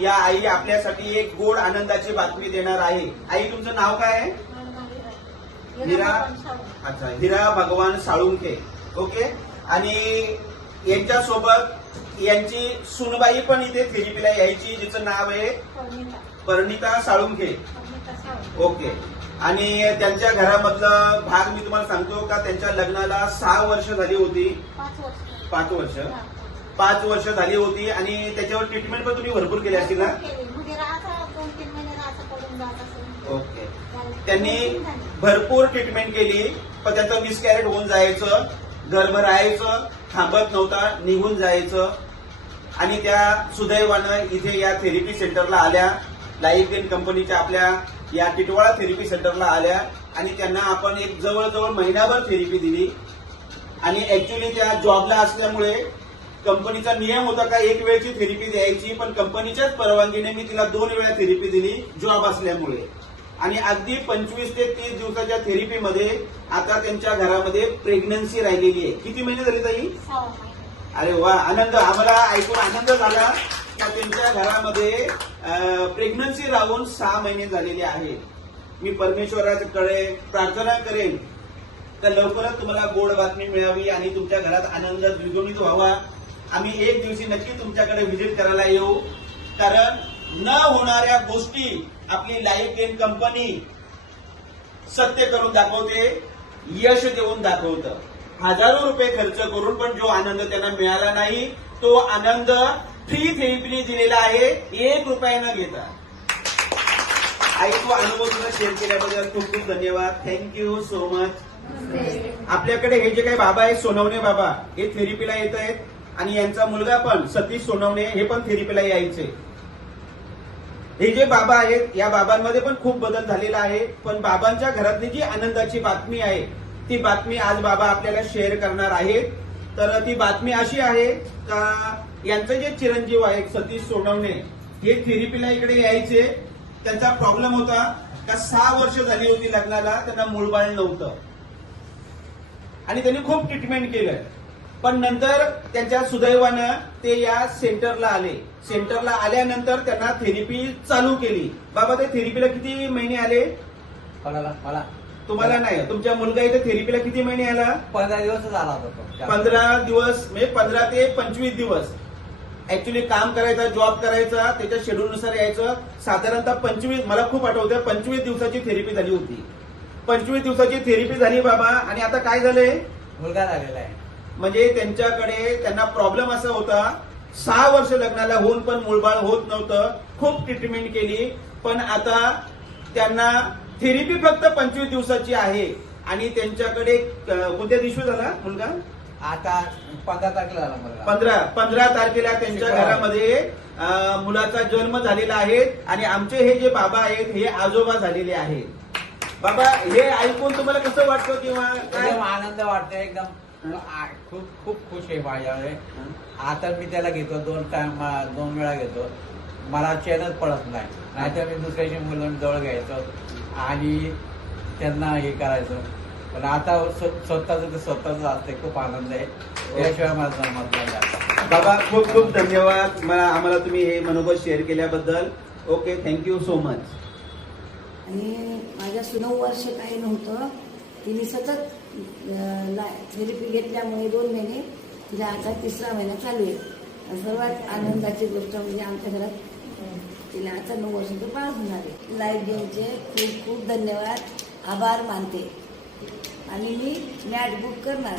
या आई आपल्यासाठी एक गोड आनंदाची बातमी देणार आहे। आई तुमचं नाव काय आहे? हिरा। अच्छा, हिरा भगवान साळुंखे। ओके। आणि यांच्यासोबत यांची सुनबाई पण इथे थेरपीला यायची, जिचं नाव आहे परिणिता साळुंखे। ओके। आणि त्यांच्या घरामधलं भाग मी तुम्हाला सांगतो का त्यांच्या लग्नाला 6 वर्ष झाली होती। 5 वर्ष झाली होती आणि त्याच्यावर ट्रीटमेंट पण तुम्ही भरपूर केली असतील ना? ओके। त्यांनी भरपूर ट्रीटमेंट केली, पण त्याचं मिसकॅरेज होऊन जायचं, गर्भ राहायचं, थांबत नव्हता, निघून जायचं। आणि त्या सुदैवानं इथे या थेरपी सेंटरला आल्या, लाईफ गेन कंपनीच्या आपल्या या टिटवाळा थेरपी सेंटरला आल्या आणि त्यांना आपण एक जवळजवळ महिनाभर थेरपी दिली। आणि ऍक्च्युली त्या जॉबला असल्यामुळे कंपनीचा नियम होता का एक वेळची थेरपी द्यायची, पण कंपनीच्याच परवानगीने मी तिला 2 वेळा थेरपी दिली जॉब असल्यामुळे। आणि अगदी 25 ते 30 दिवसाच्या थेरपीमध्ये आता त्यांच्या घरामध्ये प्रेग्नन्सी राहिलेली आहे। किती महिने झाले ताई? 6 महिने। अरे वा, आनंद, आम्हाला ऐकून आनंद झाला का त्यांच्या घरामध्ये प्रेग्नन्सी राहून 6 महिने झालेले आहे। मी परमेश्वराकडे प्रार्थना करेन तर लवकरच तुम्हाला गोड बातमी मिळावी आणि तुमच्या घरात आनंद द्विगुणित व्हावा। आम्ही एक दिवशी नक्की तुमच्याकडे व्हिजिट करायला येऊ, कारण न होणाऱ्या गोष्टी आपली लाईफ गेन कंपनी सत्य करून दाखवते, यश देऊन दाखवतं। हजारो रुपये खर्च करून पण जो आनंद त्यांना मिळाला नाही, तो आनंद फ्री थेरपीने दिलेला आहे, 1 रुपया न घेता। आई, तो अनुभव तुला शेअर केल्याबद्दल खूप खूप धन्यवाद। Thank you so much. आपल्याकडे हे जे काही बाबा आहेत, सोनवणे बाबा, हे थेरपीला येत आहेत आणि यांचा मुलगा पण सतीश सोनवणे, हे पण थेरपीला यायचे। हे जे बाबा आहेत, या बाबांमध्ये पण खूप बदल झालेला आहे, पण बाबांच्या घरातली जी आनंदाची बातमी आहे, ती बातमी आज बाबा आपल्याला शेअर करणार आहेत। तर ती बातमी अशी आहे का यांचे जे चिरंजीव आहेत सतीश सोनवणे, हे थेरपीला इकडे यायचे। त्यांचा प्रॉब्लेम होता का 6 वर्ष झाली होती लग्नाला, त्यांना मूलबाळ नव्हतं आणि त्यांनी खूप ट्रीटमेंट केलं, पण नंतर त्यांच्या सुदैवानं ते या सेंटरला आले। सेंटरला आल्यानंतर त्यांना थेरपी चालू केली। बाबा, ते थेरपीला किती महिने आले? मला तुम्हाला नाही, तुमच्या मुलगा इथे थेरपीला किती महिने आला? 15 दिवस आला होता। 15 दिवस म्हणजे 15 ते 25 दिवस ऍक्च्युली काम करायचा, जॉब करायचा, त्याच्या शेड्यूलनुसार यायचं। साधारणतः 25, मला खूप आठवतं, 25 दिवसाची थेरपी झाली होती। 25 दिवसाची थेरपी झाली बाबा, आणि आता काय झालंय? मुलगा झालेला आहे। म्हणजे त्यांना प्रॉब्लेम असा होता, 6 वर्ष लग्नाला होऊन पण मूलबाळ होत नव्हतं, खूप ट्रीटमेंट केली, पण आता त्यांना थेरपी फक्त 25 दिवसाची आहे। आणि त्यांच्याकडे कोणत्या दिवशी झाला मुलगा? आता 15 तारखेला झाला मुलगा। 15 तारखेला त्यांच्या घरामध्ये मुलाचा जन्म झालेला आहे। आणि आमचे हे जे बाबा आहेत, हे आजोबा झालेले आहेत। बाबा, हे ऐकून तुम्हाला कसं वाटतं किंवा एकदम आनंद वाटतो, एकदम खूप खूप खुश आहे माझ्याकडे। आता मी त्याला घेतो 2 वेळा घेतो, मला चैनच पडत नाही, नाहीतर मी दुसऱ्याची मुलांजवळ घ्यायचो आणि त्यांना हे करायचं, पण आता स्वतःच असते। खूप आनंद आहे, याशिवाय माझं जमत नाही। बाबा, खूप खूप धन्यवाद आम्हाला तुम्ही हे मनोगत शेअर केल्याबद्दल। Okay, thank you so much. आणि माझ्या 9 वर्ष काही नव्हतं, तिने सतत थेरपी घेतल्यामुळे 2 महिने, तिला आता 3रा महिना चालू आहे। सर्वात आनंदाची गोष्ट म्हणजे आमच्या घरात तिला आता 9 वर्षाचं बाळ होणार आहे। लाईफ गेनचे खूप खूप धन्यवाद, आभार मानते आणि मी मॅट बुक करणार।